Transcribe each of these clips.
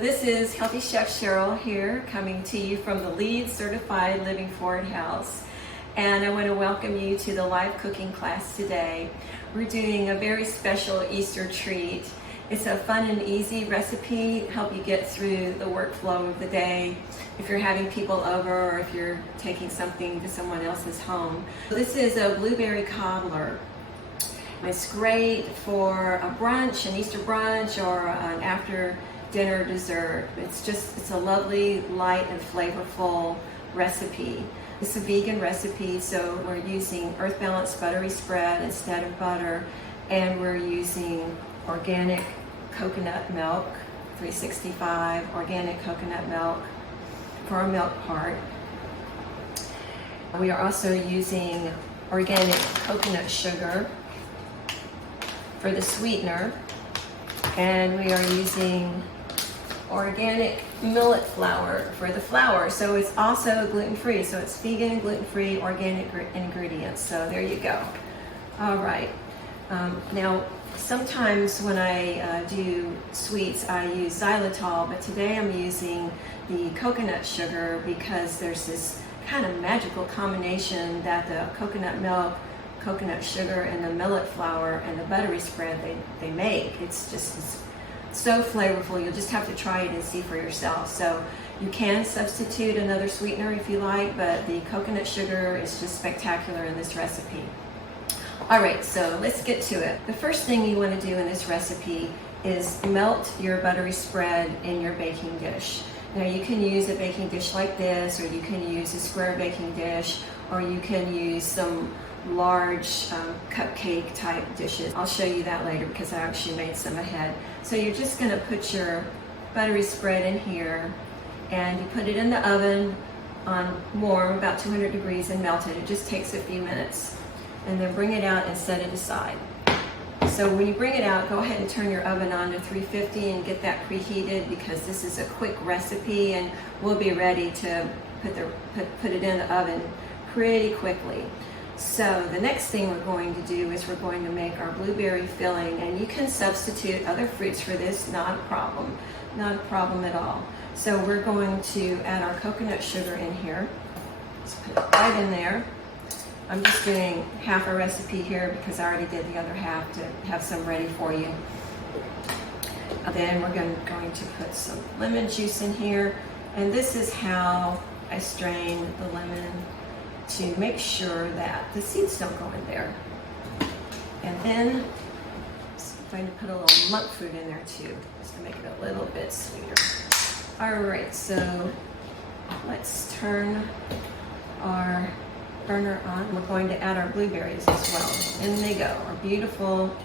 This is Healthy Chef Sherell here, coming to you from the LEED Certified Living Forward House. And I want to welcome you to the live cooking class today. We're doing a very special Easter treat. It's a fun and easy recipe, help you get through the workflow of the day if you're having people over or if you're taking something to someone else's home. This is a blueberry cobbler. It's great for a brunch, an Easter brunch, or an after dinner dessert. It's a lovely, light and flavorful recipe. It's a vegan recipe, so we're using earth balanced buttery spread instead of butter, and we're using organic coconut milk, 365 organic coconut milk for our milk part. We are also using organic coconut sugar for the sweetener, and we are using organic millet flour for the flour. So it's also gluten-free, so it's vegan and gluten-free organic ingredients. So there you go. All right. Now, sometimes when I do sweets, I use xylitol, but today I'm using the coconut sugar because there's this kind of magical combination that the coconut milk, coconut sugar, and the millet flour and the buttery spread they make. It's so flavorful. You'll just have to try it and see for yourself. So you can substitute another sweetener if you like, but the coconut sugar is just spectacular in this recipe. All right, so let's get to it. The first thing you want to do in this recipe is melt your buttery spread in your baking dish. Now you can use a baking dish like this, or you can use a square baking dish, or you can use some large cupcake type dishes. I'll show you that later because I actually made some ahead. So you're just going to put your buttery spread in here, and you put it in the oven on warm, about 200 degrees, and melt it. It just takes a few minutes. And then bring it out and set it aside. So when you bring it out, go ahead and turn your oven on to 350 and get that preheated, because this is a quick recipe and we'll be ready to put it in the oven pretty quickly. So the next thing we're going to do is we're going to make our blueberry filling, and you can substitute other fruits for this, not a problem at all. So we're going to add our coconut sugar in here. Just put it right in there. I'm just doing half a recipe here because I already did the other half to have some ready for you. Then we're going to put some lemon juice in here, and this is how I strain the lemon to make sure that the seeds don't go in there. And then I'm going to put a little monk fruit in there too, just to make it a little bit sweeter. All right, so let's turn our burner on. We're going to add our blueberries as well. In they go, our beautiful,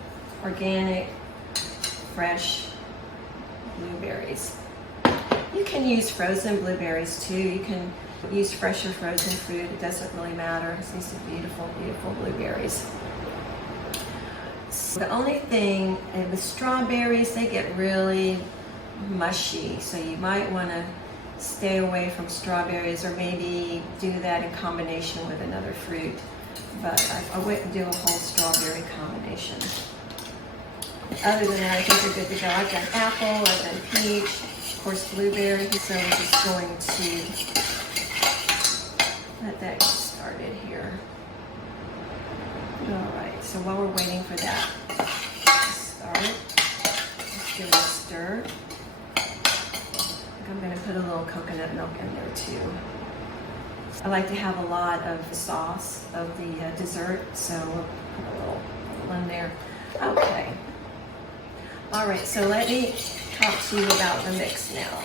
organic, fresh blueberries. You can use frozen blueberries too. You can use fresh or frozen fruit. It doesn't really matter. These are beautiful, beautiful blueberries. So the only thing with strawberries, they get really mushy. So you might want to stay away from strawberries, or maybe do that in combination with another fruit. But I wouldn't do a whole strawberry combination. Other than that, I think you're good to go. I've done apple, I've done peach, of course blueberry. So I'm just going to let that get started here. All right, so while we're waiting for that to start, let's give it a stir. I'm going to put a little coconut milk in there too. I like to have a lot of the sauce of the dessert, so we'll put a little in there. Okay. All right, so let me talk to you about the mix now.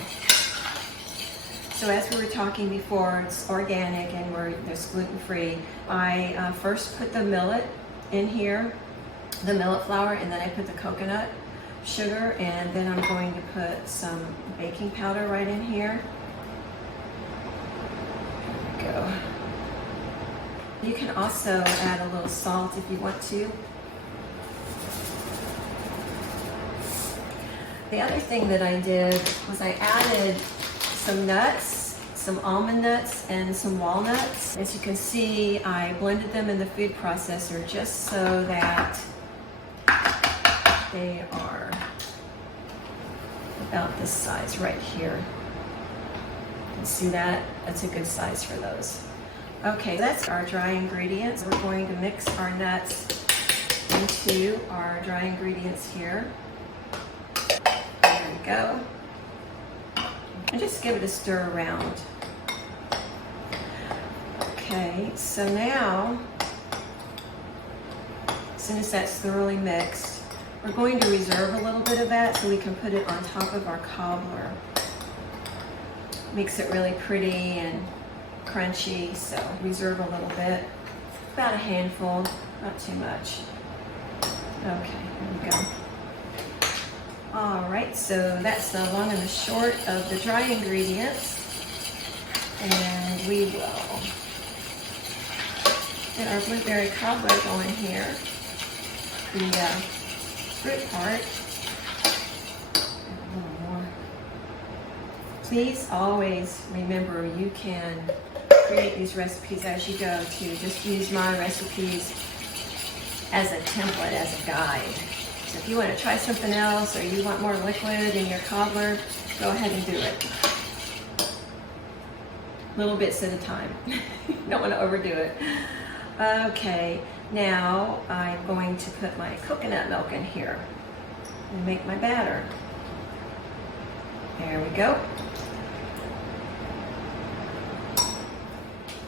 So as we were talking before, it's organic and there's gluten-free. I first put the millet in here, the millet flour, and then I put the coconut sugar, and then I'm going to put some baking powder right in here. There we go. You can also add a little salt if you want to. The other thing that I did was I added some nuts, some almond nuts and some walnuts. As you can see, I blended them in the food processor just so that they are about this size right here. You can see that? That's a good size for those. Okay, that's our dry ingredients. We're going to mix our nuts into our dry ingredients here. There we go. And just give it a stir around. Okay, so now, as soon as that's thoroughly mixed, we're going to reserve a little bit of that so we can put it on top of our cobbler. Makes it really pretty and crunchy, so reserve a little bit. About a handful, not too much. Okay, here we go. All right, so that's the long and the short of the dry ingredients. And we will get our blueberry cobbler going here. The fruit part. A little more. Please always remember you can create these recipes as you go too. Just use my recipes as a template, as a guide. So if you want to try something else or you want more liquid in your cobbler, go ahead and do it. Little bits at a time. You don't want to overdo it. Okay, now I'm going to put my coconut milk in here and make my batter. There we go.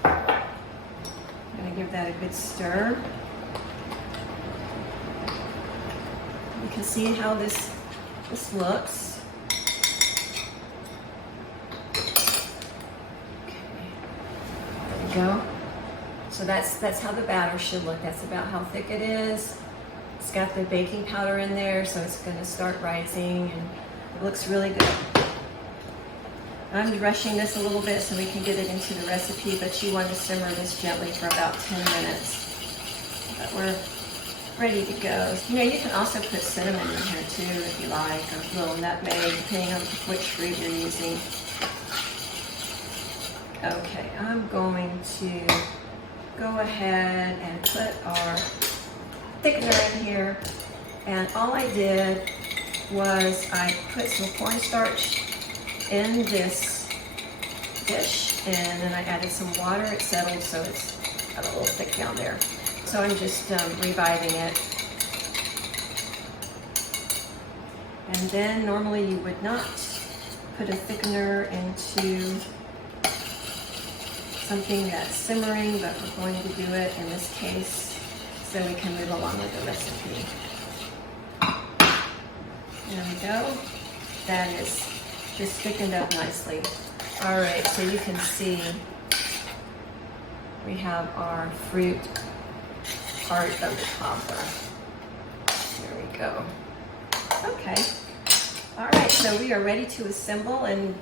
I'm going to give that a good stir. You can see how this looks. Okay, there we go. So that's how the batter should look. That's about how thick it is. It's got the baking powder in there, so it's going to start rising, and it looks really good. I'm rushing this a little bit so we can get it into the recipe, but you want to simmer this gently for about 10 minutes. But we're ready to go. You know, you can also put cinnamon in here too if you like, or a little nutmeg, depending on which fruit you're using. Okay, I'm going to go ahead and put our thickener in here. And all I did was I put some cornstarch in this dish, and then I added some water. It settled, so it's got a little thick down there. So I'm just reviving it. And then normally you would not put a thickener into something that's simmering, but we're going to do it in this case so we can move along with the recipe. There we go. That is just thickened up nicely. All right, so you can see we have our fruit part of the cobbler. There we go. Okay. All right, so we are ready to assemble and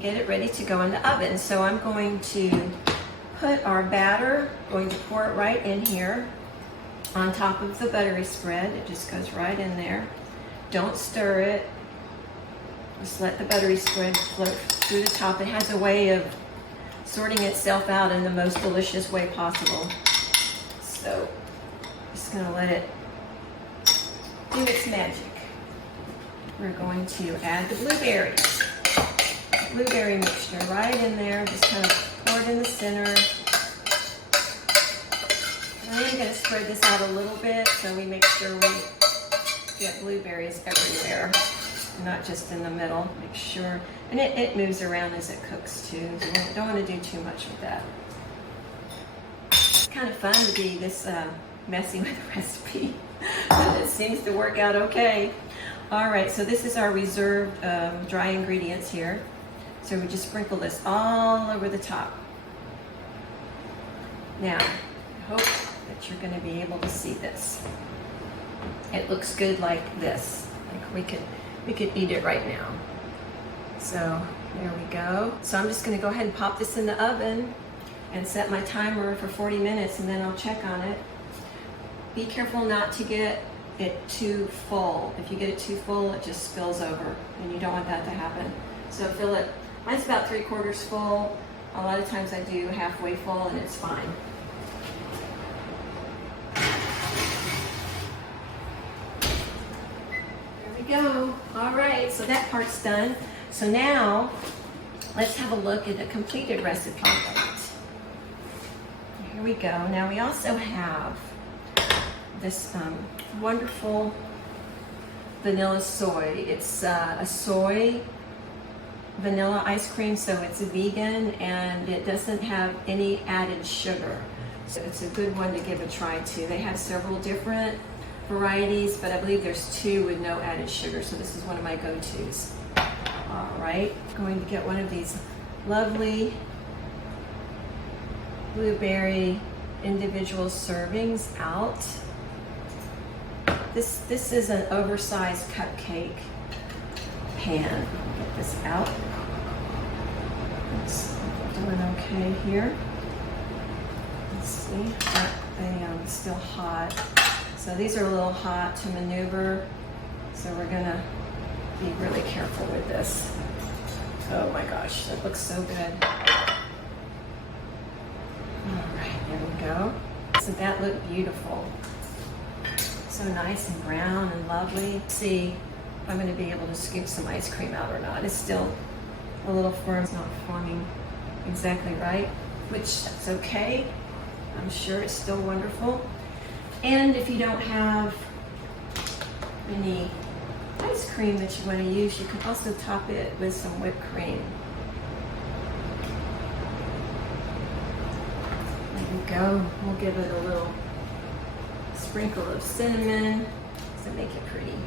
get it ready to go in the oven. So I'm going to put our batter, going to pour it right in here on top of the buttery spread. It just goes right in there. Don't stir it. Just let the buttery spread float through the top. It has a way of sorting itself out in the most delicious way possible. So just gonna let it do its magic. We're going to add the blueberries. Blueberry mixture right in there. Just kind of pour it in the center. And I'm going to spread this out a little bit so we make sure we get blueberries everywhere, not just in the middle. Make sure, and it moves around as it cooks too. So you don't want to do too much with that. It's kind of fun to be this messy with a recipe, but it seems to work out okay. All right, so this is our reserved dry ingredients here. So we just sprinkle this all over the top. Now, I hope that you're going to be able to see this. It looks good like this. Like we could eat it right now. So there we go. So I'm just going to go ahead and pop this in the oven and set my timer for 40 minutes, and then I'll check on it. Be careful not to get it too full. If you get it too full, it just spills over, and you don't want that to happen. So fill it. Mine's about 3/4 full. A lot of times I do halfway full, and it's fine. There we go. All right, so that part's done. So now, let's have a look at the completed recipe. Here we go. Now we also have this wonderful vanilla soy. It's a soy vanilla ice cream, so it's vegan and it doesn't have any added sugar. So it's a good one to give a try too. They have several different varieties, but I believe there's 2 with no added sugar, so this is one of my go-tos. All right, I'm going to get one of these lovely blueberry individual servings out. This is an oversized cupcake pan. Get this out. It's doing okay here. Let's see, they still hot. So these are a little hot to maneuver. So we're gonna be really careful with this. Oh my gosh, that looks so good. All right, there we go. Doesn't that look beautiful? So nice and brown and lovely. See if I'm gonna be able to scoop some ice cream out or not. It's still a little firm. It's not forming exactly right, which that's okay. I'm sure it's still wonderful. And if you don't have any ice cream that you want to use, you can also top it with some whipped cream. There we go. We'll give it a little sprinkle of cinnamon to make it pretty.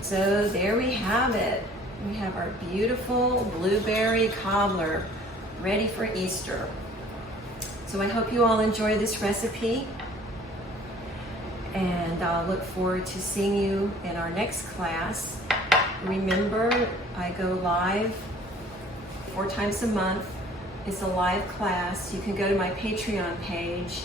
So there we have it. We have our beautiful blueberry cobbler ready for Easter. So I hope you all enjoy this recipe, and I'll look forward to seeing you in our next class. Remember, I go live 4 times a month. It's a live class. You can go to my Patreon page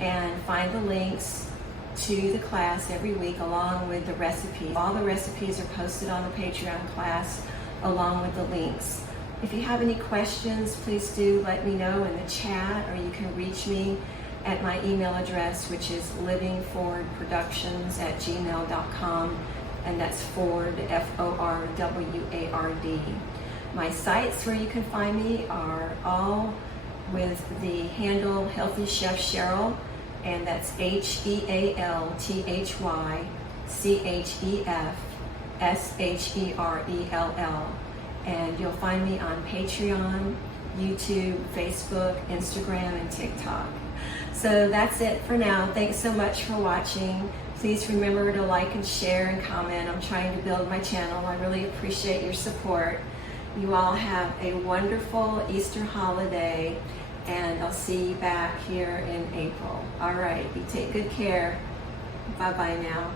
and find the links to the class every week along with the recipes. All the recipes are posted on the Patreon class along with the links. If you have any questions, please do let me know in the chat, or you can reach me at my email address, which is livingforwardproductions@gmail.com, and that's Ford, F-O-R-W-A-R-D. My sites where you can find me are all with the handle Healthy Chef Sherell, and that's HealthyChefSherell. And you'll find me on Patreon, YouTube, Facebook, Instagram, and TikTok. So that's it for now. Thanks so much for watching. Please remember to like and share and comment. I'm trying to build my channel. I really appreciate your support. You all have a wonderful Easter holiday, and I'll see you back here in April. All right, you take good care. Bye-bye now.